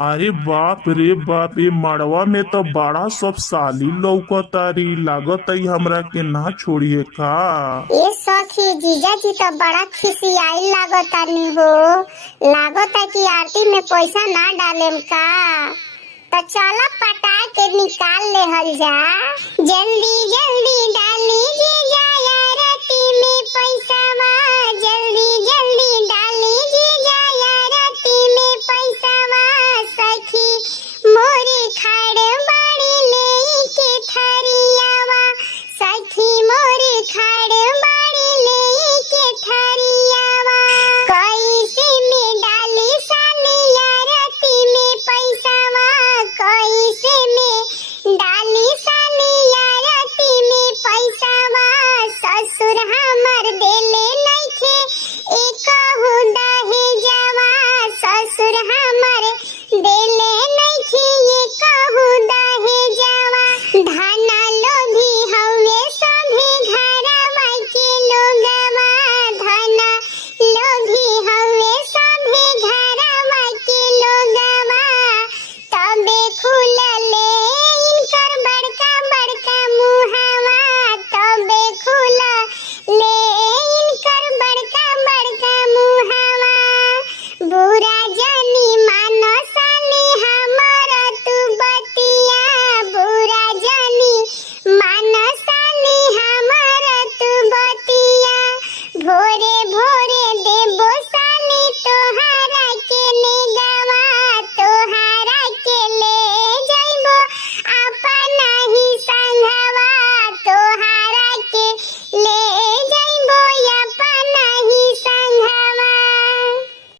अरे बाप रे बाप, ये मड़वा में तो बड़ा सब साली लौकतारी। लागत है हमरा के ना छोड़िए का। ये सखी जीजा जी तो बड़ा खिसियाई लागतानी हो। लागता कि आरती में पैसा ना डालेम का। तो चलो पटा के निकाल ले हल जा। जल्दी जल्दी डाली जीजा आरती में पैसा।